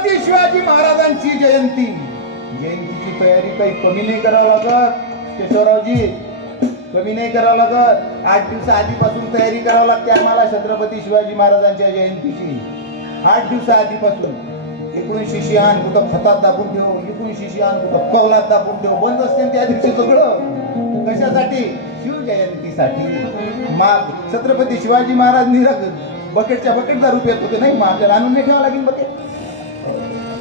छत्रपती शिवाजी महाराजांची जयंती. जयंतीची तयारी काही कमी नाही करावं लागत केशवरावजी. कमी नाही करावं लागत. आठ दिवसा आधीपासून तयारी करावं लागते आम्हाला छत्रपती शिवाजी महाराजांच्या जयंतीची. आठ दिवसा आधीपासून. इकडून शिशी आण कुठं खतात दाबून ठेव इकडून शिशी आण कुठं कौलात दाबून ठेव बंद असते त्या दिवशी सगळं. कशासाठी? शिवजयंतीसाठी मा छत्रपती शिवाजी महाराज निरग बकेटच्या बकेटदार रुपयात होते नाही? मग आपल्याला आणून नाही ठेवा लागेल बकेट.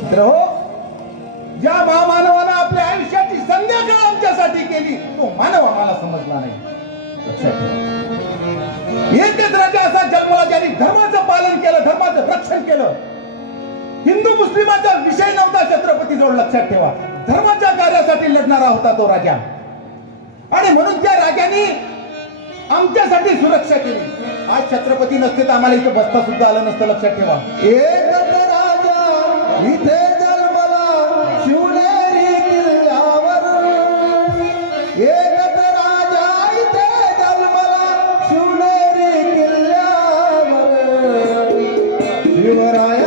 मित्र हो ज्या महामानवानं आपल्या आयुष्याची संध्याकाळ आमच्यासाठी केली. तो मानव आम्हाला समजला नाही. एकच राजा असा जन्मला ज्यांनी धर्माचं पालन केलं धर्माचं रक्षण केलं. हिंदू मुस्लिमाचा विषय नव्हता छत्रपती जवळ लक्षात ठेवा. धर्माच्या कार्यासाठी लढणारा होता तो राजा. आणि म्हणून त्या राजाने आमच्यासाठी सुरक्षा केली. आज छत्रपती नसते तर आम्हाला इथे बसता सुद्धा आलं नसतं लक्षात ठेवा. इथे जन्मला शिवनेरी किल्ल्यावर एकच राजा इथे जन्मला शिवनेरी किल्ल्यावर शिवरायाचं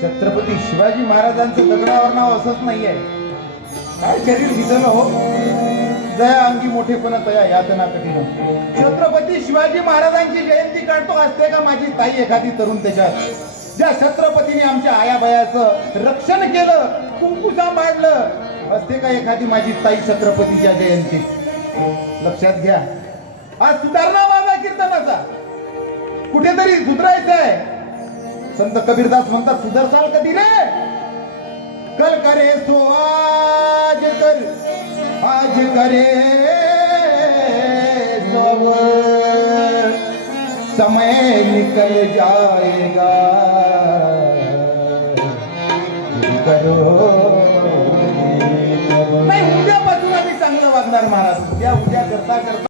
छत्रपती शिवाजी महाराजांचं दगडावर नाव असंच नाहीये. काय शरीर दिसलं हो दया अंगी मोठेपणा तया यातना कठीण छत्रपती शिवाजी महाराजांची जयंती काढतो असते का माझी ताई एखादी तरुण त्याच्यात? ज्या छत्रपतीने आमच्या आयाबायाचं रक्षण केलं कुंकुसा मांडलं असते का एखादी माझी ताई छत्रपतीच्या जयंती लक्षात घ्या. आज सुधारणा माझा कीर्तनाचा. कुठेतरी सुधरायचं आहे. संत कबीरदास म्हणतात सुधरसाल कधी रे? कल करे सो आज कर आज करे सो समय निकल जाएगा। करो नाही महाराज उद्या उद्या करता करता